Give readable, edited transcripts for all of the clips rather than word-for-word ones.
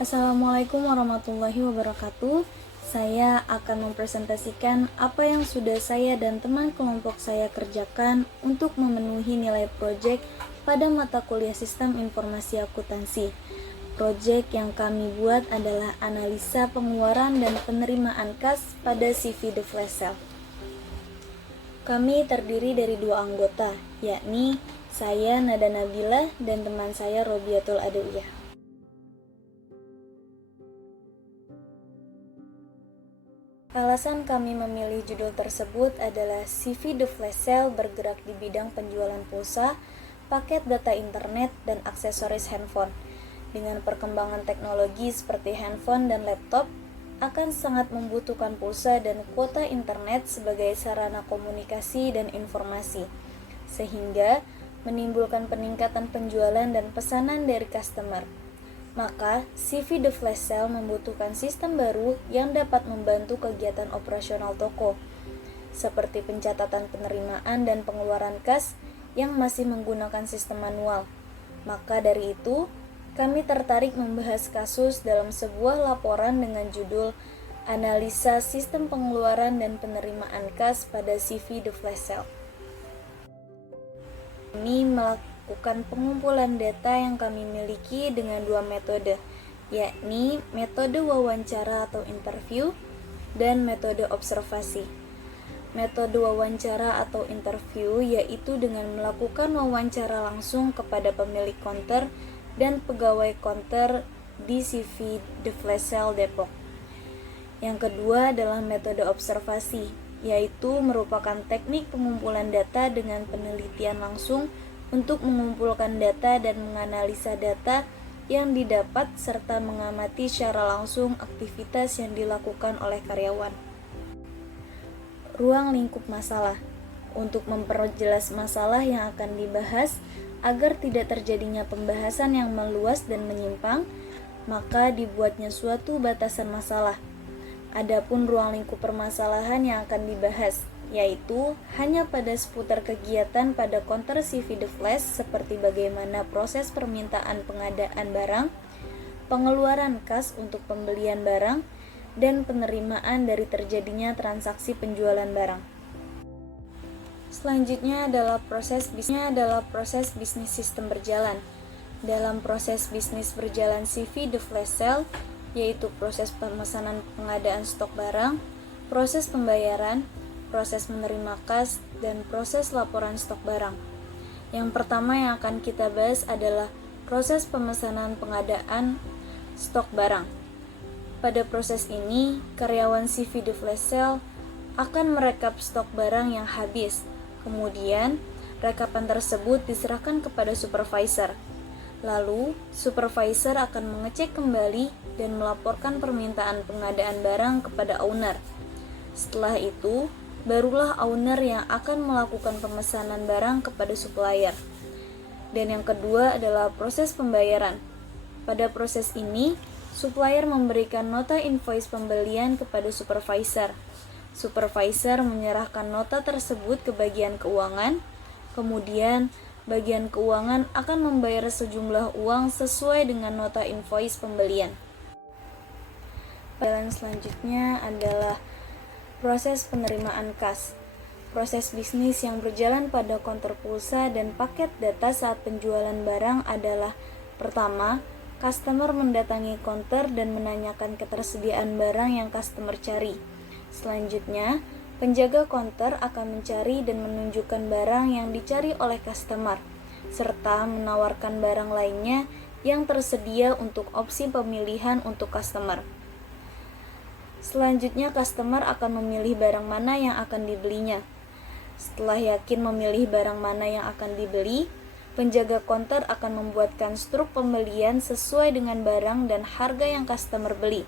Assalamualaikum warahmatullahi wabarakatuh. Saya akan mempresentasikan apa yang sudah saya dan teman kelompok saya kerjakan untuk memenuhi nilai proyek pada mata kuliah Sistem Informasi Akuntansi. Proyek yang kami buat adalah analisa pengeluaran dan penerimaan kas pada CV The Flash Sale. Kami terdiri dari 2 anggota, yakni saya Nada Nabila dan teman saya Robiatul Adawiyah. Alasan kami memilih judul tersebut adalah CV The Flash Sale bergerak di bidang penjualan pulsa, paket data internet, dan aksesoris handphone. Dengan perkembangan teknologi seperti handphone dan laptop, akan sangat membutuhkan pulsa dan kuota internet sebagai sarana komunikasi dan informasi, sehingga menimbulkan peningkatan penjualan dan pesanan dari customer. Maka, CV The Flash Sale membutuhkan sistem baru yang dapat membantu kegiatan operasional toko, seperti pencatatan penerimaan dan pengeluaran kas yang masih menggunakan sistem manual. Maka dari itu, kami tertarik membahas kasus dalam sebuah laporan dengan judul Analisa Sistem Pengeluaran dan Penerimaan Kas pada CV The Flash Sale. Kami melakukan pengumpulan data yang kami miliki dengan 2 metode, yakni metode wawancara atau interview dan metode observasi. Metode wawancara atau interview yaitu dengan melakukan wawancara langsung kepada pemilik konter dan pegawai konter di CV The Flash Sale Depok. Yang kedua adalah metode observasi, yaitu merupakan teknik pengumpulan data dengan penelitian langsung untuk mengumpulkan data dan menganalisa data yang didapat serta mengamati secara langsung aktivitas yang dilakukan oleh karyawan. Ruang lingkup masalah. Untuk memperjelas masalah yang akan dibahas agar tidak terjadinya pembahasan yang meluas dan menyimpang, maka dibuatnya suatu batasan masalah. Adapun ruang lingkup permasalahan yang akan dibahas, yaitu hanya pada seputar kegiatan pada konter CV The Flash seperti bagaimana proses permintaan pengadaan barang, pengeluaran kas untuk pembelian barang, dan penerimaan dari terjadinya transaksi penjualan barang. Selanjutnya adalah proses bisnis sistem berjalan. Dalam proses bisnis berjalan CV The Flash Sale, yaitu proses pemesanan pengadaan stok barang, proses pembayaran, proses menerima kas, dan proses laporan stok barang. Yang pertama yang akan kita bahas adalah proses pemesanan pengadaan stok barang. Pada proses ini, karyawan CV The Flash Sale akan merekap stok barang yang habis. Kemudian, rekapan tersebut diserahkan kepada supervisor. Lalu, supervisor akan mengecek kembali dan melaporkan permintaan pengadaan barang kepada owner. Setelah itu, barulah owner yang akan melakukan pemesanan barang kepada supplier. Dan yang kedua adalah proses pembayaran. Pada proses ini, supplier memberikan nota invoice pembelian kepada supervisor. Supervisor menyerahkan nota tersebut ke bagian keuangan, kemudian bagian keuangan akan membayar sejumlah uang sesuai dengan nota invoice pembelian. Jalan selanjutnya adalah proses penerimaan kas. Proses bisnis yang berjalan pada konter pulsa dan paket data saat penjualan barang adalah: pertama, customer mendatangi konter dan menanyakan ketersediaan barang yang customer cari. Selanjutnya, penjaga konter akan mencari dan menunjukkan barang yang dicari oleh customer, serta menawarkan barang lainnya yang tersedia untuk opsi pemilihan untuk customer. Selanjutnya, customer akan memilih barang mana yang akan dibelinya. Setelah yakin memilih barang mana yang akan dibeli, penjaga konter akan membuatkan struk pembelian sesuai dengan barang dan harga yang customer beli.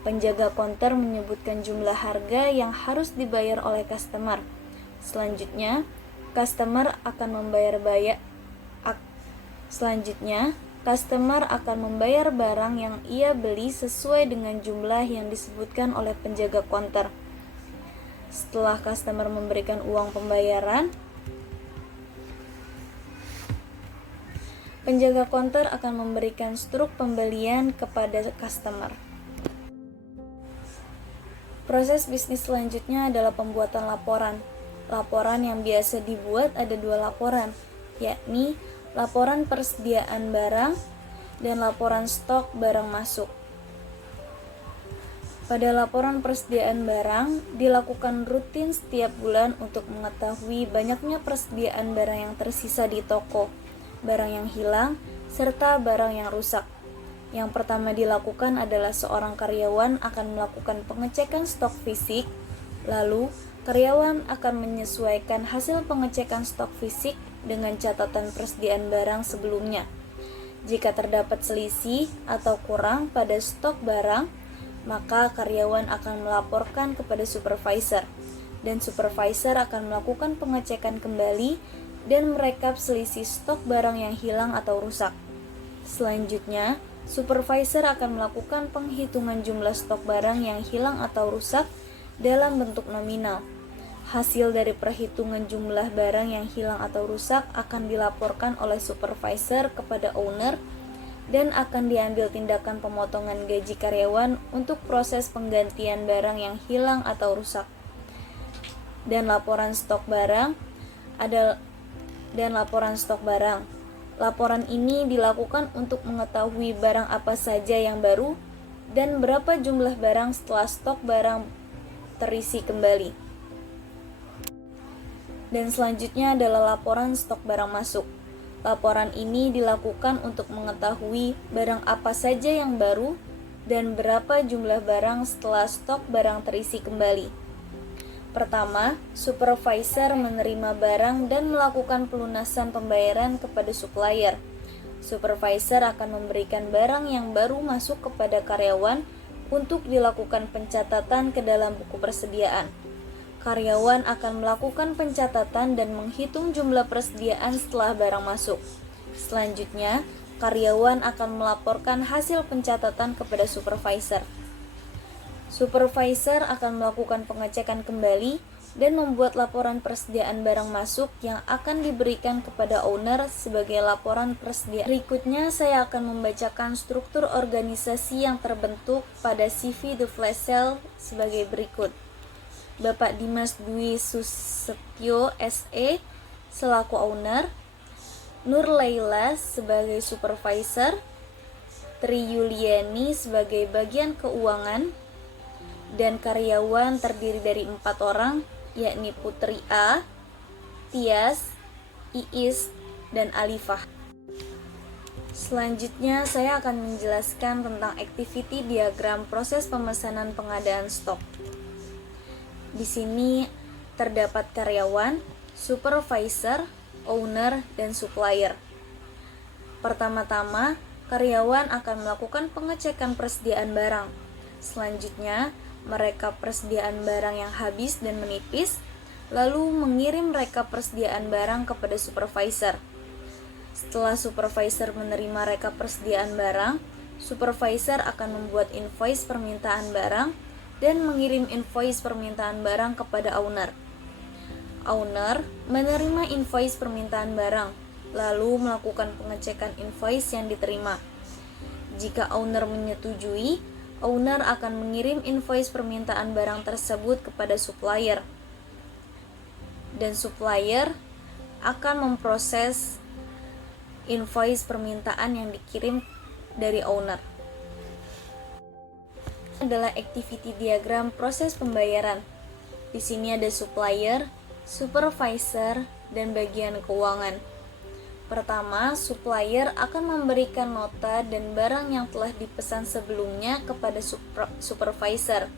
Penjaga konter menyebutkan jumlah harga yang harus dibayar oleh customer. Selanjutnya, customer akan membayar barang yang ia beli sesuai dengan jumlah yang disebutkan oleh penjaga konter. Setelah customer memberikan uang pembayaran, Penjaga konter akan memberikan struk pembelian kepada customer. Proses bisnis selanjutnya adalah pembuatan laporan. Laporan yang biasa dibuat ada 2 laporan, yakni laporan persediaan barang dan laporan stok barang masuk. Pada laporan persediaan barang, dilakukan rutin setiap bulan untuk mengetahui banyaknya persediaan barang yang tersisa di toko, barang yang hilang, serta barang yang rusak. Yang pertama dilakukan adalah seorang karyawan akan melakukan pengecekan stok fisik, lalu karyawan akan menyesuaikan hasil pengecekan stok fisik dengan catatan persediaan barang sebelumnya. Jika terdapat selisih atau kurang pada stok barang, maka karyawan akan melaporkan kepada supervisor, dan supervisor akan melakukan pengecekan kembali dan merekap selisih stok barang yang hilang atau rusak. Selanjutnya, supervisor akan melakukan penghitungan jumlah stok barang yang hilang atau rusak dalam bentuk nominal. Hasil dari perhitungan jumlah barang yang hilang atau rusak akan dilaporkan oleh supervisor kepada owner dan akan diambil tindakan pemotongan gaji karyawan untuk proses penggantian barang yang hilang atau rusak. Dan laporan stok barang. Laporan ini dilakukan untuk mengetahui barang apa saja yang baru dan berapa jumlah barang setelah stok barang terisi kembali. Dan selanjutnya adalah laporan stok barang masuk. Laporan ini dilakukan untuk mengetahui barang apa saja yang baru dan berapa jumlah barang setelah stok barang terisi kembali. Pertama, supervisor menerima barang dan melakukan pelunasan pembayaran kepada supplier. Supervisor akan memberikan barang yang baru masuk kepada karyawan untuk dilakukan pencatatan ke dalam buku persediaan. Karyawan akan melakukan pencatatan dan menghitung jumlah persediaan setelah barang masuk. Selanjutnya, karyawan akan melaporkan hasil pencatatan kepada supervisor. Supervisor akan melakukan pengecekan kembali dan membuat laporan persediaan barang masuk yang akan diberikan kepada owner sebagai laporan persediaan. Berikutnya, saya akan membacakan struktur organisasi yang terbentuk pada CV The Flash Sale sebagai berikut. Bapak Dimas Dwi Susetyo SE selaku owner, Nur Laila sebagai supervisor, Tri Yuliani sebagai bagian keuangan, dan karyawan terdiri dari 4 orang, yakni Putri A, Tias, Iis, dan Alifah. Selanjutnya saya akan menjelaskan tentang activity diagram proses pemesanan pengadaan stok. Di sini terdapat karyawan, supervisor, owner, dan supplier. Pertama-tama, karyawan akan melakukan pengecekan persediaan barang. Selanjutnya, merekap persediaan barang yang habis dan menipis, lalu mengirim rekap persediaan barang kepada supervisor. Setelah supervisor menerima rekap persediaan barang, supervisor akan membuat invoice permintaan barang dan mengirim invoice permintaan barang kepada owner. Owner menerima invoice permintaan barang, lalu melakukan pengecekan invoice yang diterima. Jika owner menyetujui, owner akan mengirim invoice permintaan barang tersebut kepada supplier. Dan supplier akan memproses invoice permintaan yang dikirim dari owner. Adalah activity diagram proses pembayaran. Di sini ada supplier, supervisor, dan bagian keuangan. Pertama, supplier akan memberikan nota dan barang yang telah dipesan sebelumnya kepada supervisor.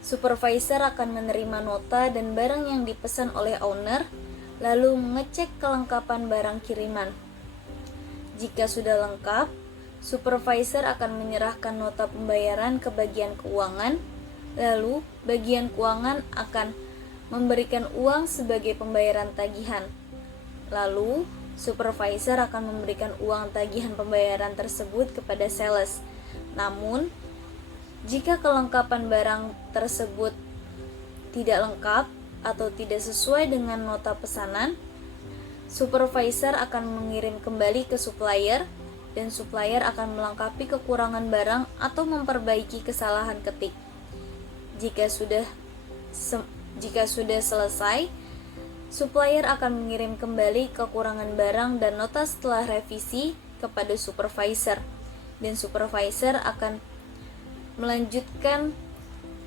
Supervisor akan menerima nota dan barang yang dipesan oleh owner, lalu mengecek kelengkapan barang kiriman. Jika sudah lengkap, supervisor akan menyerahkan nota pembayaran ke bagian keuangan, lalu bagian keuangan akan memberikan uang sebagai pembayaran tagihan. Lalu, supervisor akan memberikan uang tagihan pembayaran tersebut kepada sales. Namun, jika kelengkapan barang tersebut tidak lengkap atau tidak sesuai dengan nota pesanan, Supervisor akan mengirim kembali ke supplier, dan supplier akan melengkapi kekurangan barang atau memperbaiki kesalahan ketik. Jika sudah selesai, supplier akan mengirim kembali kekurangan barang dan nota setelah revisi kepada supervisor, dan supervisor akan melanjutkan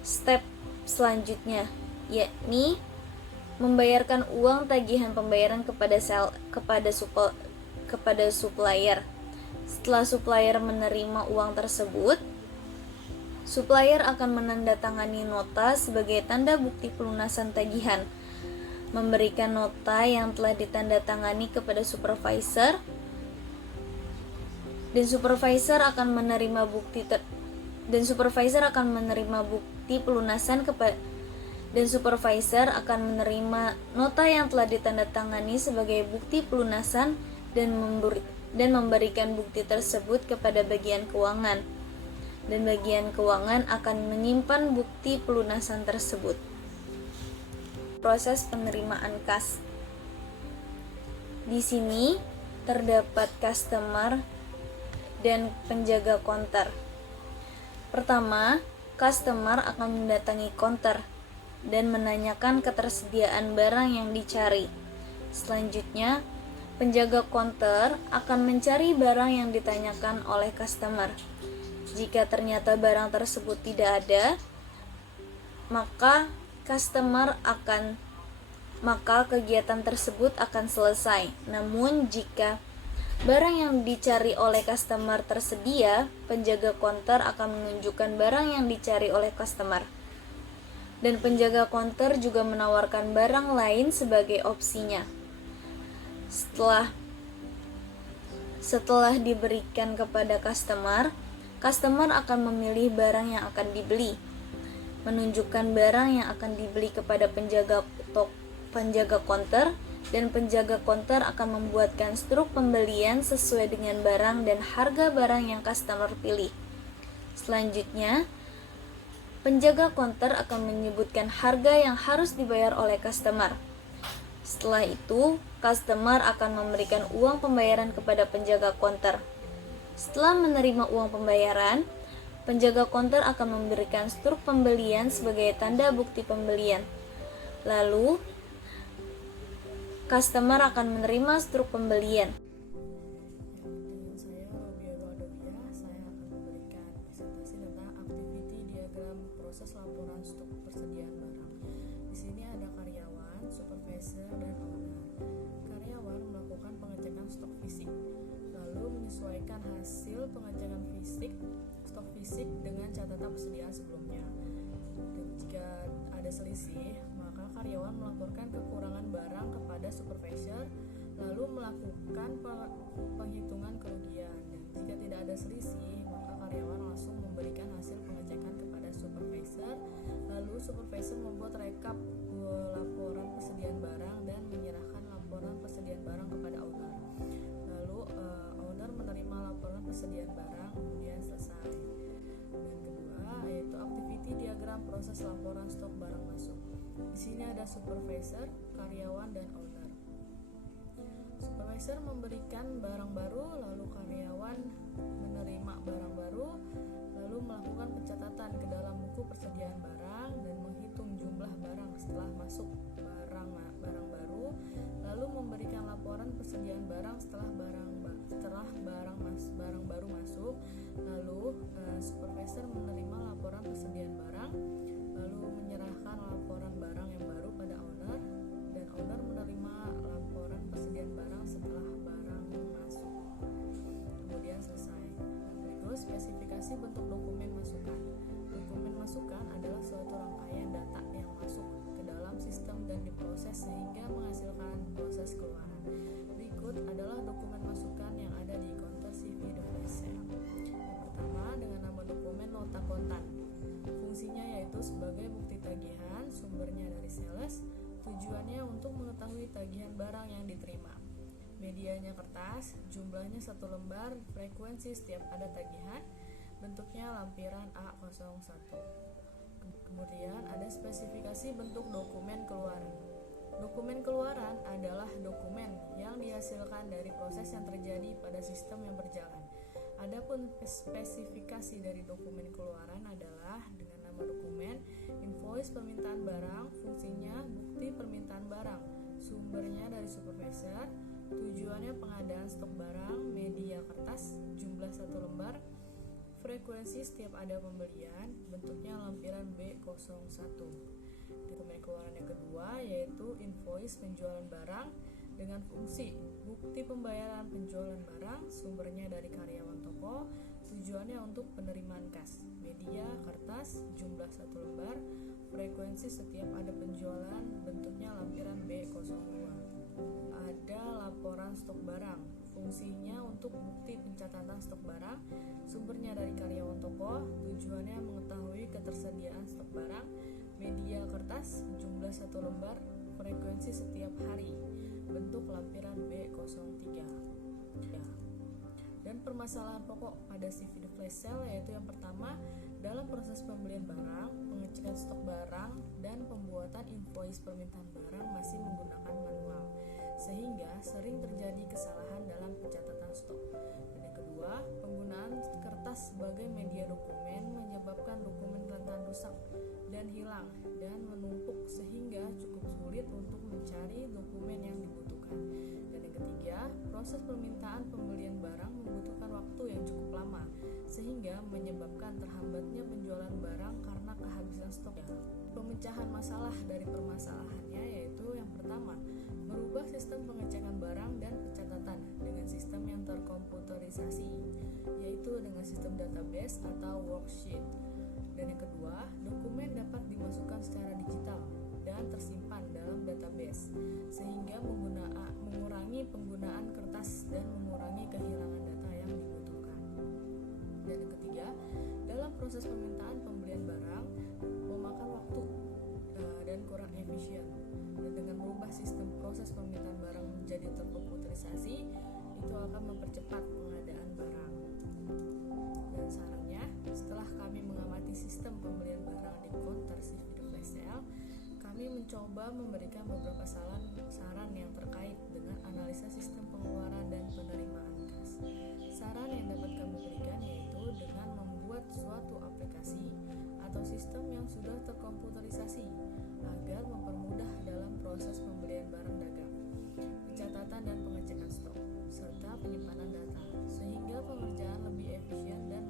step selanjutnya, yakni membayarkan uang tagihan pembayaran kepada supplier. Setelah supplier menerima uang tersebut, supplier akan menandatangani nota sebagai tanda bukti pelunasan tagihan, memberikan nota yang telah ditandatangani kepada supervisor, dan supervisor akan menerima bukti pelunasan dan supervisor akan menerima nota yang telah ditandatangani sebagai bukti pelunasan dan memberikan bukti tersebut kepada bagian keuangan, dan bagian keuangan akan menyimpan bukti pelunasan tersebut. Proses penerimaan kas. Di sini terdapat customer dan penjaga counter. Pertama, customer akan mendatangi counter dan menanyakan ketersediaan barang yang dicari. Selanjutnya, penjaga counter akan mencari barang yang ditanyakan oleh customer. Jika ternyata barang tersebut tidak ada, maka kegiatan tersebut akan selesai. Namun jika barang yang dicari oleh customer tersedia, penjaga counter akan menunjukkan barang yang dicari oleh customer. Dan penjaga counter juga menawarkan barang lain sebagai opsinya. Setelah diberikan kepada customer akan memilih barang yang akan dibeli, menunjukkan barang yang akan dibeli kepada penjaga counter, dan penjaga counter akan membuatkan struk pembelian sesuai dengan barang dan harga barang yang customer pilih. Selanjutnya, penjaga counter akan menyebutkan harga yang harus dibayar oleh customer. Setelah itu, customer akan memberikan uang pembayaran kepada penjaga counter. Setelah menerima uang pembayaran, penjaga counter akan memberikan struk pembelian sebagai tanda bukti pembelian. Lalu, customer akan menerima struk pembelian. Saya Robiano Adovia, saya akan memberikan presentasi tentang activity diagram proses laporan stok persediaan barang. Di sini ada karyawan, supervisor, dan owner. Karyawan melakukan pengecekan stok fisik, lalu menyesuaikan hasil pengecekan stok fisik dengan catatan persediaan sebelumnya. Dan jika ada selisih, maka karyawan melaporkan kekurangan barang kepada supervisor, lalu melakukan penghitungan kerugian. Dan jika tidak ada selisih, maka karyawan langsung memberikan hasil pengecekan kepada supervisor, lalu supervisor membuat rekap laporan persediaan barang dan menyerahkan laporan persediaan barang kepada owner. Lalu owner menerima laporan persediaan barang, kemudian selesai. Dan kedua yaitu activity diagram proses laporan stok barang masuk. Di sini ada supervisor, karyawan, dan owner. Supervisor memberikan barang baru, lalu karyawan menerima barang baru, lalu melakukan pencatatan ke dalam buku persediaan barang dan menghitung jumlah barang setelah masuk barang baru, lalu memberikan laporan persediaan barang setelah barang baru masuk. Lalu supervisor menerima laporan persediaan barang, lalu menyerahkan laporan barang yang baru pada owner, dan owner menerima laporan persediaan barang setelah barang masuk. Kemudian selesai. Berikut spesifikasi bentuk dokumen masukan. Dokumen masukan adalah suatu rangkaian data yang masuk ke dalam sistem dan diproses sehingga menghasilkan proses keluaran. Berikut adalah dokumen masukan yang ada di counter CV The Flash Sale. Yang pertama, dengan nama dokumen nota kontan. Fungsinya yaitu sebagai bukti tagihan, sumbernya dari sales, tujuannya untuk mengetahui tagihan barang yang diterima. Medianya kertas, jumlahnya 1 lembar, frekuensi setiap ada tagihan, bentuknya lampiran A01. Kemudian ada spesifikasi bentuk dokumen keluaran. Dokumen keluaran adalah dokumen yang dihasilkan dari proses yang terjadi pada sistem yang berjalan. Adapun spesifikasi dari dokumen keluaran adalah dengan nama dokumen, invoice permintaan barang, fungsinya bukti permintaan barang, sumbernya dari supervisor, tujuannya pengadaan stok barang, media kertas, jumlah 1 lembar, frekuensi setiap ada pembelian, bentuknya lampiran B01. Dokumen keluaran yang kedua yaitu invoice penjualan barang dengan fungsi bukti pembayaran penjualan barang, sumbernya dari karyawan toko, tujuannya untuk penerimaan kas, media kertas, jumlah 1 lembar, frekuensi setiap ada penjualan, bentuknya lampiran B02. Ada laporan stok barang, fungsinya untuk bukti pencatatan stok barang, sumbernya dari karyawan toko, tujuannya mengetahui ketersediaan stok barang, media kertas, jumlah 1 lembar, frekuensi setiap hari, bentuk lampiran B03. Dan permasalahan pokok pada CV The Flash Sale yaitu yang pertama, dalam proses pembelian barang, pengecekan stok barang, dan pembuatan invoice permintaan barang masih menggunakan manual, sehingga sering terjadi kesalahan dalam pencatatan stok. Dan yang kedua, penggunaan kertas sebagai media dokumen menyebabkan dokumen rentan rusak dan hilang dan menumpuk sehingga cukup sulit untuk mencari dokumen yang dibutuhkan. Dan yang ketiga, proses permintaan pembelian barang membutuhkan waktu yang cukup lama sehingga menyebabkan terhambatnya penjualan barang karena kehabisan stok. Pemecahan masalah dari permasalahannya yaitu yang pertama, merubah sistem pengecekan barang dan pencatatan dengan sistem yang terkomputerisasi, yaitu dengan sistem database atau worksheet. Dan yang kedua, dokumen dapat dimasukkan secara digital dan tersimpan dalam database sehingga mengurangi penggunaan kertas dan mengurangi kehilangan data yang dibutuhkan. Dan yang ketiga, dalam proses permintaan pembelian barang memakan waktu dan kurang efisien. Dan dengan merubah sistem proses permintaan barang menjadi terkomputerisasi, itu akan mempercepat pengadaan barang. Dan sarannya, setelah kami mengamati sistem pembelian barang di counter CV The Flash Sale, kami mencoba memberikan beberapa saran yang terkait dengan analisa sistem pengeluaran dan penerimaan kas. Saran yang dapat kami berikan yaitu dengan membuat suatu aplikasi atau sistem yang sudah terkomputerisasi agar mempermudah dalam proses pembelian barang dagang, pencatatan dan pengecekan stok, serta penyimpanan data, sehingga pengerjaan lebih efisien dan